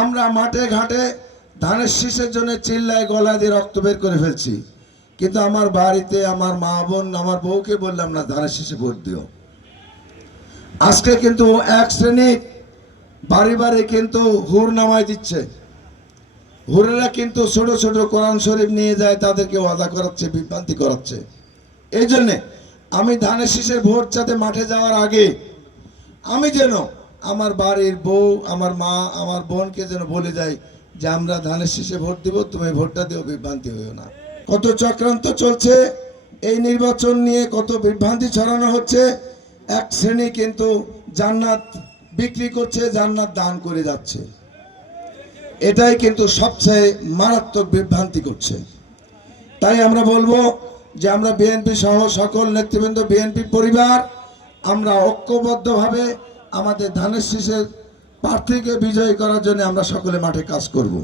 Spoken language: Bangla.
আমরা মাঠে ঘাটে ধানের শীষের জন্য চিল্লায় গলা দিয়ে রক্ত বের করে ফেলছি, কিন্তু আমার বাড়িতে আমার মা বোন আমার বউকে বললাম না ধানের শীষে ভোট দিও। আজকে কিন্তু এক শ্রেণী বাড়ি বাড়ি কিন্তু হুর নামাই দিচ্ছে। হুরেরা কিন্তু ছোট ছোট কোরআন শরীফ নিয়ে যায়, তাদেরকে ওয়াদা করাচ্ছে, বিভ্রান্তি করাচ্ছে। এই জন্যে আমি ধানের শীষের ভোট যাতে মাঠে যাওয়ার আগে আমি যেন আমার বাড়ির বউ, আমার মা, আমার বোনকে যেন বলে যাই যে আমরা ধানের শীষে ভোট দিব, তুমি ভোটটা দিও, বিভ্রান্তি হইও না। কত চক্রান্ত চলছে এই নির্বাচন নিয়ে, কত বিভ্রান্তি ছড়ানো হচ্ছে। এক শ্রেণী কিন্তু জান্নাত বিক্রি করছে, জান্নাত দান করে যাচ্ছে। এটাই কিন্তু সবচেয়ে মারাত্মক বিভ্রান্তি করছে। তাই আমরা বলবো যে আমরা বিএনপি সহ সকল নেতৃবৃন্দ, বিএনপি পরিবার, আমরা ঐক্যবদ্ধভাবে আমাদের ধানের শীষের প্রার্থীকে বিজয়ী করার জন্য আমরা সকলে মাঠে কাজ করব।